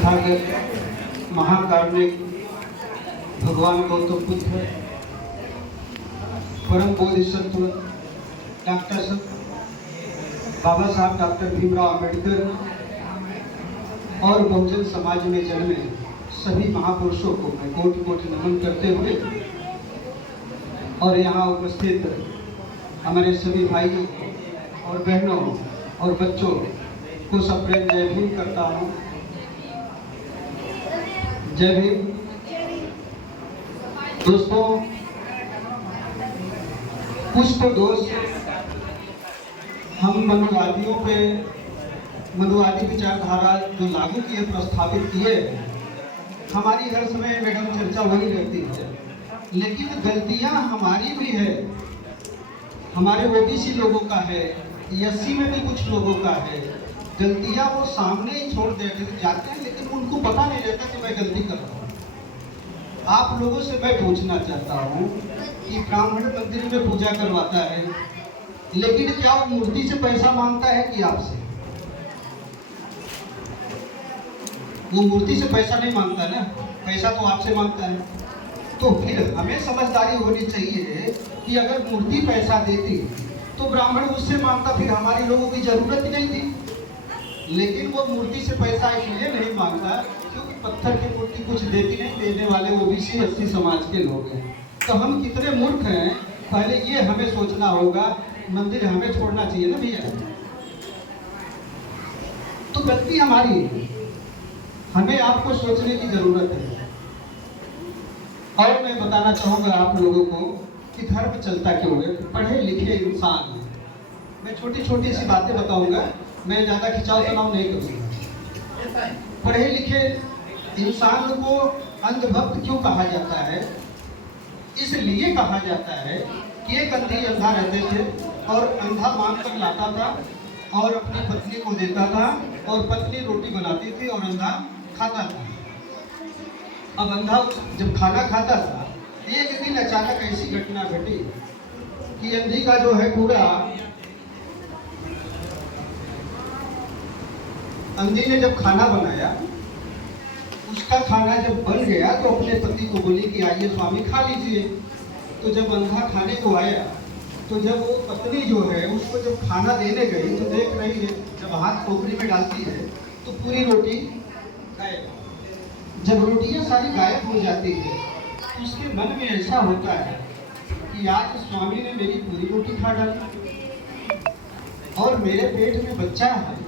तथागत महाकारुणिक भगवान गौतम बुद्ध, परम बोधिसत्व डॉक्टर बाबा साहब डॉक्टर भीमराव अम्बेडकर और बहुजन समाज में जन्मे सभी महापुरुषों को मैं कोटि कोटि नमन करते हुए और यहाँ उपस्थित हमारे सभी भाइयों और बहनों और बच्चों को सप्रेम जय भीम करता हूँ। जय भीम। दोस्तों, कुछ तो दोस्त हम मनुवादियों पे मनुवादी विचारधारा जो लागू किए, प्रस्तावित किए, हमारी हर समय मैडम चर्चा वही रहती है, लेकिन गलतियां हमारी भी है। हमारे ओबीसी लोगों का है, एससी में भी कुछ लोगों का है। गलतियां वो सामने ही छोड़ देते जाते हैं, लेकिन उनको पता नहीं रहता कि मैं गलती कर रहा हूँ। आप लोगों से मैं पूछना चाहता हूँ कि ब्राह्मण मंदिर में पूजा करवाता है, लेकिन क्या वो मूर्ति से पैसा मांगता है कि आपसे? वो मूर्ति से पैसा नहीं मांगता ना, पैसा तो आपसे मांगता है। तो फिर हमें समझदारी होनी चाहिए कि अगर मूर्ति पैसा देती तो ब्राह्मण उससे मांगता, फिर हमारे लोगों की जरूरत ही नहीं थी। लेकिन वो मूर्ति से पैसा इसलिए नहीं मांगता क्योंकि पत्थर की मूर्ति कुछ देती नहीं, देने वाले ओबीसी एससी समाज के लोग हैं। तो हम कितने मूर्ख हैं, पहले ये हमें सोचना होगा। मंदिर हमें छोड़ना चाहिए ना भैया। तो गलती हमारी है, हमें आपको सोचने की जरूरत है। और मैं बताना चाहूंगा आप लोगों को कि धर्म चलता क्यों है। पढ़े लिखे इंसान, मैं छोटी छोटी सी बातें बताऊंगा, मैं ज्यादा खिंचाव तनाव नहीं करूंगा। पढ़े लिखे इंसान को अंधभक्त क्यों कहा जाता है? इसलिए कहा जाता है कि एक अंधी अंधा रहते थे और अंधा मांग कर लाता था और अपनी पत्नी को देता था, और पत्नी रोटी बनाती थी और अंधा खाता था। अब अंधा जब खाना खाता था, एक दिन अचानक ऐसी घटना घटी कि अंधी का जो है पूरा, अंधी ने जब खाना बनाया, उसका खाना जब बन गया तो अपने पति को बोली कि आइए स्वामी खा लीजिए। तो जब अंधा खाने को आया, तो जब वो पत्नी जो है उसको जब खाना देने गई तो देख रही है, जब हाथ खोपड़ी में डालती है तो पूरी रोटी गायब। जब रोटियां सारी गायब हो जाती है तो उसके मन में ऐसा होता है कि आज स्वामी ने मेरी पूरी रोटी खा डाली और मेरे पेट में बच्चा है,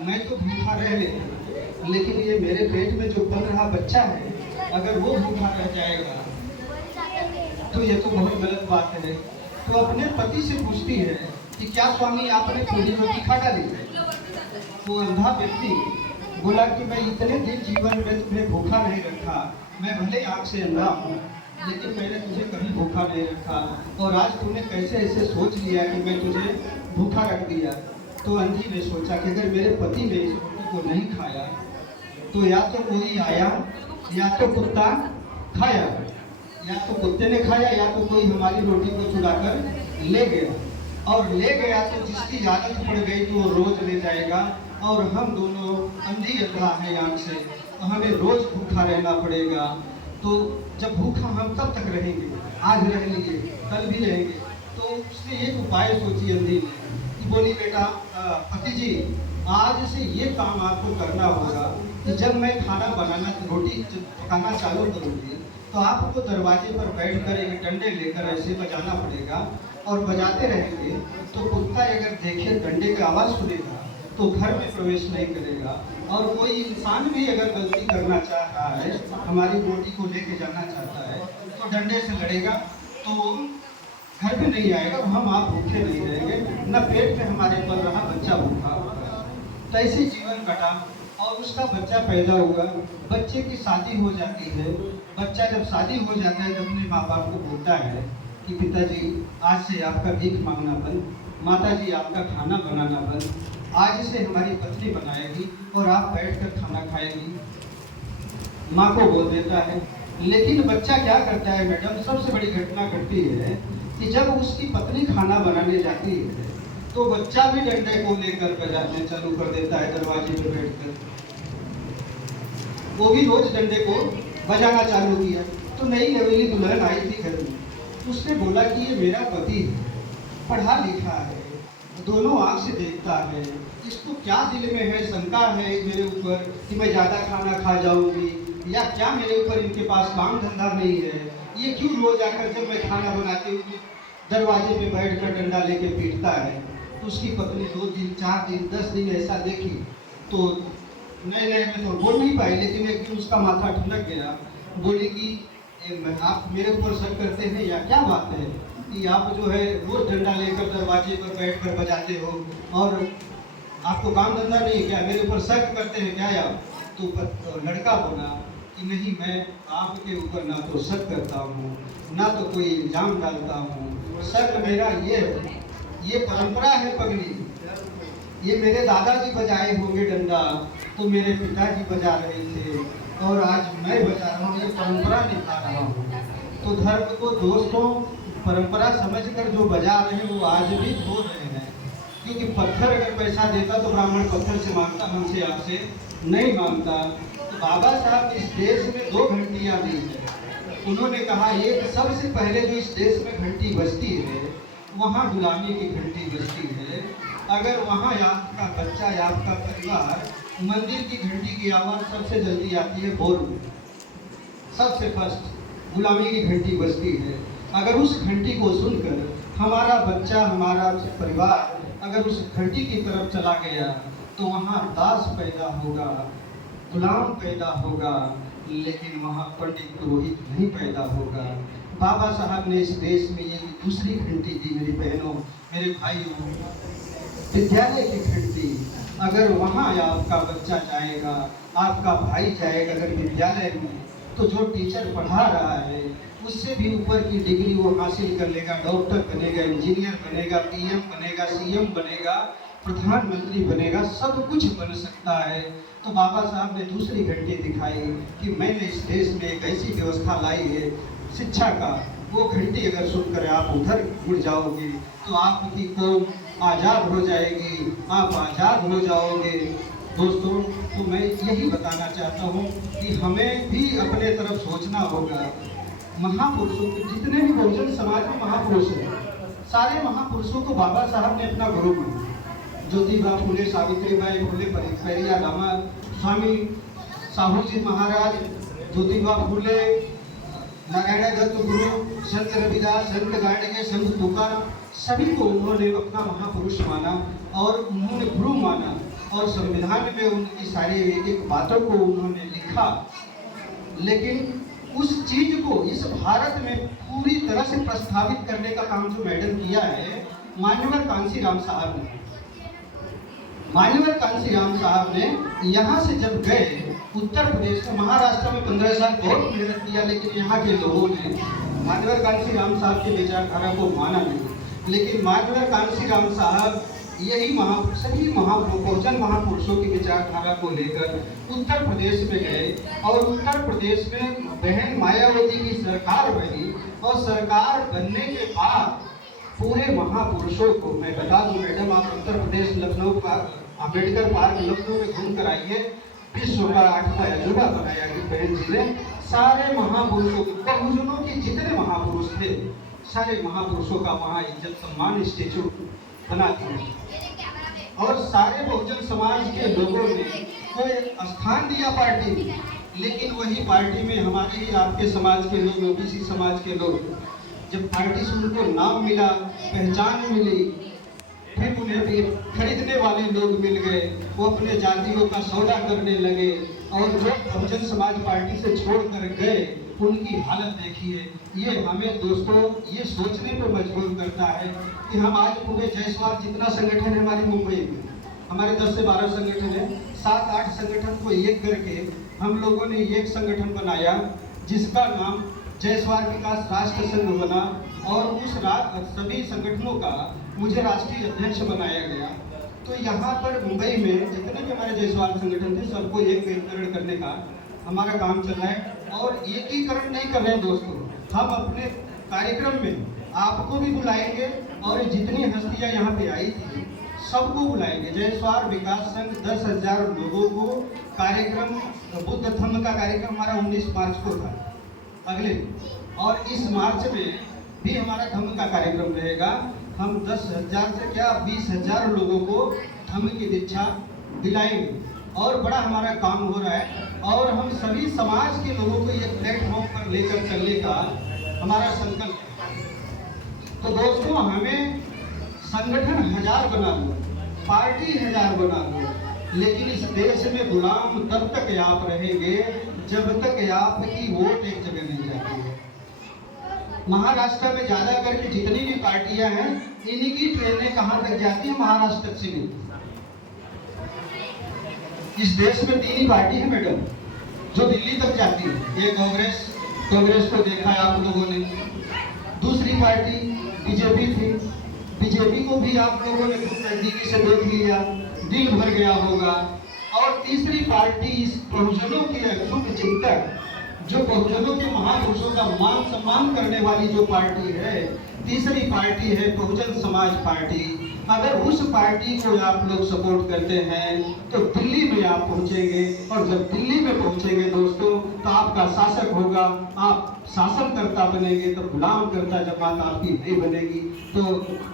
मैं तो भूखा रह लेता, लेकिन ये मेरे पेट में जो पल रहा बच्चा है, अगर वो भूखा रह जाएगा तो ये तो बहुत गलत बात है। तो अपने पति से पूछती है कि क्या स्वामी आपने पूरी रोटी खा डाली? वो अंधा व्यक्ति बोला कि मैं इतने दिन जीवन में तुम्हें भूखा नहीं रखा, मैं भले आँख से अंधा हूँ, लेकिन मैंने तुझे कभी भूखा नहीं रखा, और आज तूने कैसे ऐसे सोच लिया कि मैं तुझे भूखा रख दिया। तो अंधी ने सोचा कि अगर मेरे पति ने इस रोटी को नहीं खाया तो या तो कोई आया, या तो कुत्ता खाया, या तो कुत्ते ने खाया, या तो कोई हमारी रोटी को चुरा कर ले गया। और ले गया तो जिसकी आदत पड़ गई तो वो रोज ले जाएगा, और हम दोनों अंधी अंधा है आँख से, तो हमें रोज भूखा रहना पड़ेगा। तो जब भूखा हम तब तक रहेंगे, आज रह लिए कल भी रहेंगे। तो उसने एक उपाय सोची अंधी ने कि बोली, बेटा पति जी, आज से ये काम आपको करना होगा कि जब मैं खाना बनाना, रोटी पकाना चालू करूँगी तो आपको दरवाजे पर बैठकर एक डंडे लेकर ऐसे बजाना पड़ेगा, और बजाते रहेंगे तो कुत्ता अगर देखे डंडे की आवाज़ सुनेगा तो घर में प्रवेश नहीं करेगा। और कोई इंसान भी अगर गलती करना चाह रहा है, हमारी रोटी को लेके जाना चाहता है, तो डंडे से लड़ेगा तो घर पे नहीं आएगा, और हम आप भूखे नहीं रहेंगे, न पेट में हमारे पल रहा बच्चा भूखा होगा। तो ऐसे जीवन कटा और उसका बच्चा पैदा हुआ। बच्चे की शादी हो जाती है। बच्चा जब शादी हो जाता है तो अपने माँ बाप को बोलता है कि पिताजी आज से आपका भीख मांगना बंद, माताजी आपका खाना बनाना बंद, आज से हमारी पत्नी बनाएगी और आप बैठकर खाना खाएगी। माँ को बोल देता है। लेकिन बच्चा क्या करता है मैडम, सबसे बड़ी घटना घटती है कि जब उसकी पत्नी खाना बनाने जाती है तो बच्चा भी डंडे को लेकर बजाने चालू कर देता है दरवाजे पर बैठकर। वो भी रोज डंडे को बजाना चालू किया। तो नई नवेली दुल्हन आई थी घर में, उसने बोला कि ये मेरा पति है, पढ़ा लिखा है, दोनों आंख से देखता है, इसको क्या दिल में है, शंका है मेरे ऊपर कि मैं ज़्यादा खाना खा जाऊंगी, या क्या मेरे ऊपर इनके पास काम धंधा नहीं है, ये क्यों रोज आकर जब मैं खाना बनाती हूँ दरवाजे पे बैठ कर डंडा लेके पीटता है। तो उसकी पत्नी 2 दिन 4 दिन 10 दिन ऐसा देखी तो नए नए में तो बोल नहीं पाई, लेकिन एक दिन उसका माथा ठुनक गया। बोली कि आप मेरे ऊपर शक करते हैं या क्या बात है कि आप जो है रोज डंडा लेकर दरवाजे पर बैठ कर बजाते हो और आपको काम धंधा नहीं है क्या, मेरे ऊपर शक करते हैं क्या आप? तो लड़का बोला कि नहीं, मैं आपके ऊपर ना तो शक करता हूँ ना तो कोई इल्जाम डालता हूँ, शक मेरा ये परंपरा है पगली, ये मेरे दादाजी बजाए होंगे डंडा तो मेरे पिताजी बजा रहे थे और आज मैं बजा रहा हूँ, ये परंपरा निभा रहा हूँ। तो धर्म को दोस्तों परंपरा समझकर जो बजा रहे हैं वो आज भी हो रहे हैं, क्योंकि पत्थर अगर पैसा देता तो ब्राह्मण पत्थर से मांगता, हमसे आपसे नहीं मांगता। तो बाबा साहब इस देश में 2 घंटियाँ दी है। उन्होंने कहा एक सबसे पहले जो इस देश में घंटी बजती है वहाँ गुलामी की घंटी बजती है। अगर वहाँ आपका बच्चा या आपका परिवार मंदिर की घंटी की आवाज़ सबसे जल्दी आती है भोर में, सबसे फर्स्ट गुलामी की घंटी बजती है। अगर उस घंटी को सुनकर हमारा बच्चा हमारा परिवार अगर उस घंटी की तरफ चला गया तो वहाँ दास पैदा होगा, गुलाम पैदा होगा, लेकिन वहाँ पंडित पुरोहित नहीं पैदा होगा। बाबा साहब ने इस देश में ये दूसरी घंटी दी मेरी बहनों मेरे भाइयों, विद्यालय की घंटी। अगर वहाँ आपका बच्चा जाएगा, आपका भाई जाएगा अगर विद्यालय में, तो जो टीचर पढ़ा रहा है उससे भी ऊपर की डिग्री वो हासिल कर लेगा, डॉक्टर बनेगा, इंजीनियर बनेगा, पीएम बनेगा, सीएम बनेगा, प्रधानमंत्री बनेगा, सब कुछ बन सकता है। तो बाबा साहब ने दूसरी घंटी दिखाई कि मैंने इस देश में एक ऐसी व्यवस्था लाई है शिक्षा का, वो घंटी अगर सुनकर आप उधर मुड़ जाओगे तो आपकी कौम आज़ाद हो जाएगी, आप आज़ाद हो जाओगे। दोस्तों, तो मैं यही बताना चाहता हूँ कि हमें भी अपने तरफ सोचना होगा। महापुरुषों के जितने भी बहुजन समाज में महापुरुष हैं, सारे महापुरुषों को बाबा साहब ने अपना गुरु माना। ज्योतिबा फुले, सावित्रीबाई फुले, पेरिया रामा, स्वामी साहू जी महाराज, ज्योतिबा फुले, नारायण दत्त गुरु, संत रविदास, संत गाडगे, संत तुकाराम, सभी को उन्होंने अपना महापुरुष माना और उन्होंने गुरु माना और संविधान में उनकी सारी एक बातों को उन्होंने लिखा। लेकिन उस चीज को इस भारत में पूरी तरह से प्रस्तावित करने का काम जो मैडम किया है मान्यवर कांशीराम साहब ने। मान्यवर कांशीराम साहब ने यहाँ से जब गए उत्तर प्रदेश में, महाराष्ट्र में 15 साल बहुत मेहनत किया, लेकिन यहाँ के लोगों ने मान्यवर कांशीराम साहब के विचारधारा को माना नहीं। लेकिन मान्यवर कांशीराम साहब यही सभी बहुजन महापुरुषों की विचारधारा को लेकर उत्तर प्रदेश में गए और उत्तर प्रदेश में बहन मायावती की सरकार बनी और सरकार बनने के बाद पूरे महापुरुषों को, मैं बता दूं मैडम, आप उत्तर प्रदेश लखनऊ पार्क, अम्बेडकर पार्क लखनऊ में घूम कर आइए, विश्व का 8वां अजूबा बनाया कि बहन जी ने सारे महापुरुषों को, बहुजनों के जितने महापुरुष थे सारे महापुरुषों का वहाँ इज्जत सम्मान स्टेचू बना दिया और सारे बहुजन समाज के लोगों ने कोई स्थान दिया पार्टी में। लेकिन वही पार्टी में हमारे ही आपके समाज के लोग, ओबीसी समाज के लोग, जब पार्टी से उनको नाम मिला, पहचान मिली, फिर उन्हें भी खरीदने वाले लोग मिल गए, वो अपने जातियों का सौदा करने लगे और जो बहुजन समाज पार्टी से छोड़ कर गए उनकी हालत देखिए। ये हमें दोस्तों ये सोचने पर मजबूर करता है कि हम आज पूरे जयसवाल जितना संगठन है हमारी मुंबई में, हमारे 10 से 12 संगठन है, 7-8 संगठन को एक करके हम लोगों ने एक संगठन बनाया जिसका नाम जयसवाल विकास राष्ट्र संघ बना और उस सभी संगठनों का मुझे राष्ट्रीय अध्यक्ष बनाया गया। तो यहाँ पर मुंबई में जितने भी हमारे जयसवाल संगठन थे सबको एकीकरण करने का हमारा काम चल रहा है। और एकीकरण नहीं कर रहे हैं दोस्तों, हम अपने कार्यक्रम में आपको भी बुलाएंगे और जितनी हस्तियाँ यहाँ पे आई थी सबको बुलाएंगे। जयस्वार विकास संघ 10,000 लोगों को कार्यक्रम, बुद्ध थंब का कार्यक्रम हमारा 19 मार्च को था अगले, और इस मार्च में भी हमारा धम्म का कार्यक्रम रहेगा। हम 10,000 से क्या 20,000 लोगों को धम्म की दीक्षा दिलाएंगे और बड़ा हमारा काम हो रहा है। और हम सभी समाज के लोगों को एक प्लेटफॉर्म पर लेकर चलने का हमारा संकल्प है। तो दोस्तों, हमें संगठन 1000 बना लो, पार्टी 1000 बना लो, लेकिन इस देश में गुलाम तब तक आप रहेंगे जब तक आपकी वोट एक जगह नहीं जाती है। महाराष्ट्र में ज्यादा करके जितनी भी पार्टियां हैं, इनकी ट्रेनें कहां तक जाती है? महाराष्ट्र तक सीमित। इस देश में 3 ही पार्टी है मैडम जो दिल्ली तक जाती है। ये कांग्रेस को देखा है आप लोगों ने। दूसरी पार्टी बीजेपी थी, बीजेपी को भी आप लोगों ने खूब नजदीकी से देख लिया, दिल भर गया होगा। और तीसरी पार्टी इस बहुजनों की शुभ चिंतक, जो बहुजनों के महापुरुषों का मान सम्मान करने वाली जो पार्टी है, तीसरी पार्टी है बहुजन समाज पार्टी। अगर उस पार्टी को आप लोग सपोर्ट करते हैं तो दिल्ली में आप पहुंचेंगे, और जब दिल्ली में पहुंचेंगे दोस्तों तो आपका शासक होगा, आप शासनकर्ता बनेंगे, तो गुलाम करता जमात आपकी नहीं बनेगी। तो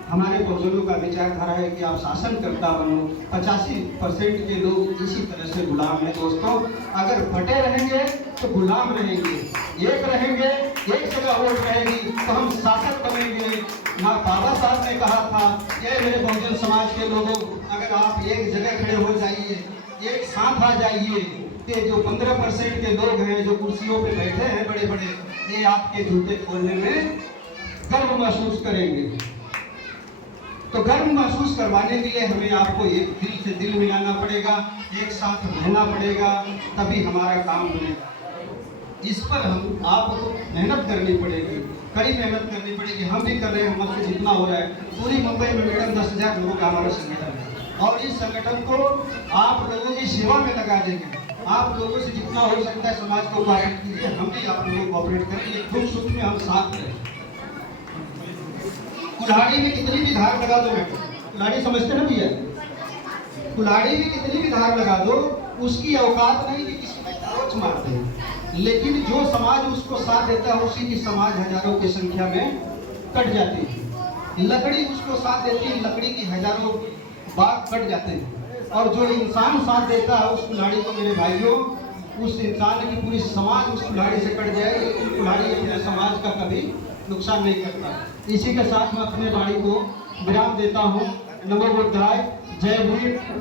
हमारे बहुजनों का विचारधारा है कि आप शासनकर्ता बनो। 85% के लोग इसी तरह से गुलाम हैं दोस्तों। अगर बटे रहेंगे तो गुलाम रहेंगे, एक रहेंगे, एक जगह वोट रहेगी तो हम शासक बनेंगे। बाबा साहब ने कहा था, ये मेरे बहुजन समाज के लोगों, अगर आप एक जगह खड़े हो जाइए, एक साथ आ जाइए, कि जो 15% के लोग हैं जो कुर्सियों पे बैठे हैं बड़े बड़े, ये आपके जूते खोलने में गर्व महसूस करेंगे। तो गर्व महसूस करवाने के लिए हमें आपको एक दिल से दिल मिलाना पड़ेगा, एक साथ रहना पड़ेगा, तभी हमारा काम बनेगा। इस पर हम आपको मेहनत करनी पड़ेगी, कड़ी मेहनत करनी पड़ेगी। हम भी कर रहे हैं, हमसे जितना हो रहा है। पूरी मुंबई में मैडम 10,000 लोगों का हमारा संगठन है, और इस संगठन को आप लोगों की सेवा में लगा देंगे। आप लोगों से जितना हो सकता है समाज को कोऑपरेट कीजिए, हम भी आप लोगों को कोऑपरेट करेंगे। दुख सुख में हम साथ हैं। कुल्हाड़ी में कितनी भी धार लगा दो, कुल्हाड़ी समझते ना भैया, कुल्हाड़ी में कितनी भी धार लगा दो, उसकी औकात नहीं कि किसी को खरोच मारते हैं। लेकिन जो समाज उसको साथ देता है, उसी की समाज हजारों की संख्या में कट जाती है। लकड़ी उसको साथ देती है, लकड़ी की हजारों बाग कट जाते हैं। और जो इंसान साथ देता है उस कुल्हाड़ी को, मेरे भाइयों, उस इंसान की पूरी समाज उस कुल्हाड़ी से कट जाए, लेकिन कुल्हाड़ी अपने समाज का कभी नुकसान नहीं करता। इसी के साथ मैं अपने वाणी को विराम देता हूँ। नमो बुद्धाय, जय भीम।